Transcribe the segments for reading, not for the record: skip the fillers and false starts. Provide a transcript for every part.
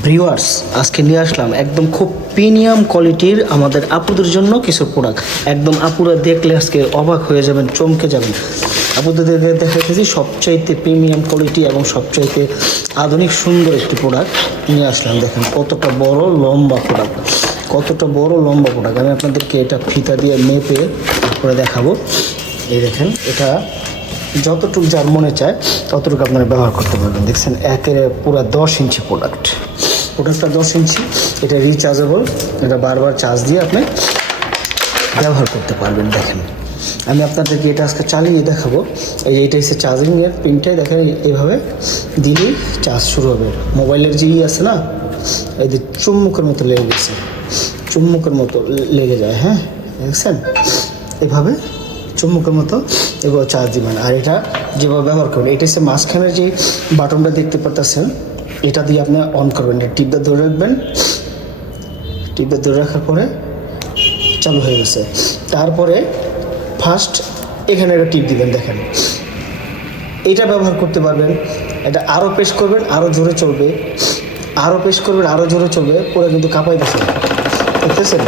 Viewers, আজকে নিয়ে আসলাম একদম খুব প্রিমিয়াম কোয়ালিটির আমাদের আপুদের জন্য কিছু প্রোডাক্ট। একদম আপুরা দেখলে আজকে অবাক হয়ে যাবেন, চমকে যাবেন। আপুদের দেখাতেছি সবচাইতে প্রিমিয়াম কোয়ালিটি এবং সবচাইতে আধুনিক সুন্দর একটি প্রোডাক্ট নিয়ে আসলাম। দেখেন কতটা বড় লম্বা প্রোডাক্ট, কতটা বড় লম্বা প্রোডাক্ট। আমি আপনাদেরকে এটা ফিতা দিয়ে মেপে করে দেখাবো। এই দেখেন, এটা যতটুকু যার মনে চায় ততটুকু আপনারা ব্যবহার করতে পারবেন। দেখছেন একের পুরো 10 ইঞ্চি প্রোডাক্টটা 10 ইঞ্চি। এটা রিচার্জেবল, এটা বারবার চার্জ দিয়ে আপনি ব্যবহার করতে পারবেন। দেখেন আমি আপনাদেরকে এটা আজকে চালিয়ে দেখাবো। এইটা হচ্ছে চার্জিংয়ের পিনটাই, দেখেন এইভাবে দিলেই চার্জ শুরু হবে। মোবাইলের যে আছে না, এই যে চুম্বকের মতো লেগে গেছে, চুম্বকের মতো লেগে যায়। হ্যাঁ দেখছেন, এভাবে চুম্বকের মতো এবার চার্জ দিবেন। আর এটা যেভাবে ব্যবহার করবেন, এটা হচ্ছে মাঝখানের যে বাটনটা দেখতে পাচ্ছেন, এটা দিয়ে আপনি অন করবেন। এটা টিপটা ধরে রাখবেন, টিপটা ধরে রাখার পরে চালু হয়ে গেছে। তারপরে ফার্স্ট এখানে একটা টিপ দিবেন। দেখেন এটা ব্যবহার করতে পারবেন। এটা আরও প্রেস করবেন, আরও জোরে চলবে, আরও প্রেস করবেন, আরও জোরে চলবে, পুরো কিন্তু কাঁপাইতেছে, দেখতেছেন।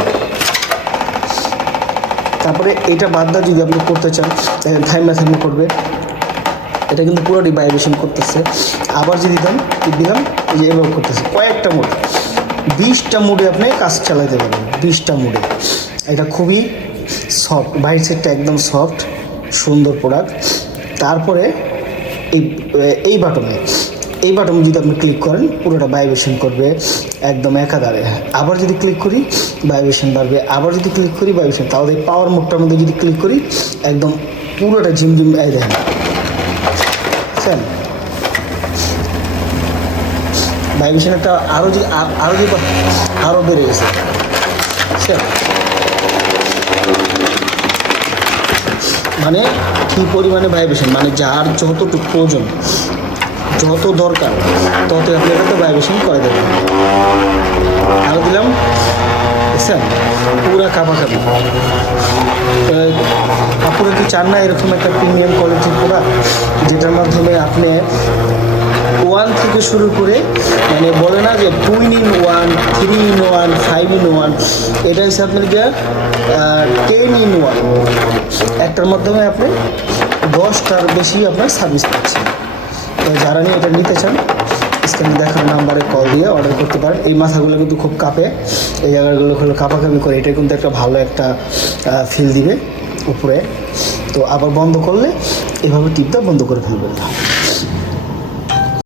তারপরে এটা বাদ দিয়ে যদি আপনি করতে চান, থাইমা করবে, এটা কিন্তু পুরোটি ভাইব্রেশন করতেছে। আবার যদি দেন দিলাম, এই যে এভাবে করতেছে। কয়েকটা মোড, 20টা মোডে আপনি কাজ চালাতে পারবেন, 20টা মোডে। এটা খুবই সফট, বাইরের সাইডটা একদম সফট সুন্দর প্রোডাক্ট। তারপরে এই বাটনে যদি আপনি ক্লিক করেন, পুরোটা ভাইব্রেশন করবে একদম একাধারে। আবার যদি ক্লিক করি ভাইব্রেশন বাড়বে, আবার যদি ক্লিক করি ভাইব্রেশন। তাহলে এই পাওয়ার মোডটার মধ্যে যদি ক্লিক করি একদম পুরোটা ঝিমঝিম। এই দেখেন ভাইব্রেশনটা আরও বেড়ে গেছে। মানে কী পরিমাণে ভাইব্রেশন, মানে যার যতটুকু প্রয়োজন, যত দরকার তত আপনি এটাতে ভাইব্রেশন করে দেবেন। আরও দিলাম, বুঝছেন, পুরা কাপাকাপি। আপনারা কি চান না এরকম একটা প্রিমিয়াম কোয়ালিটির প্রোডাক্ট, যেটার মাধ্যমে আপনি 1 থেকে শুরু করে, মানে বলে না যে 2 in 1, 3 in 1, 5 in 1, এটা হচ্ছে আপনার গিয়ে 10 in 1। একটার মাধ্যমে আপনি 10টার বেশি আপনার সার্ভিস পাচ্ছেন। যারা নিয়ে এটা নিতে চান, স্ক্রিনে দেখানো নাম্বারে কল দিয়ে অর্ডার করতে পারেন। এই মাথাগুলো কিন্তু খুব কাঁপে, এই জায়গাগুলো হলো কাঁপাকাঁপি করে, এটা কিন্তু একটা ভালো একটা ফিল দিবে উপরে। তো আবার বন্ধ করলে এভাবে টিপটা বন্ধ করে ফেলবেন না।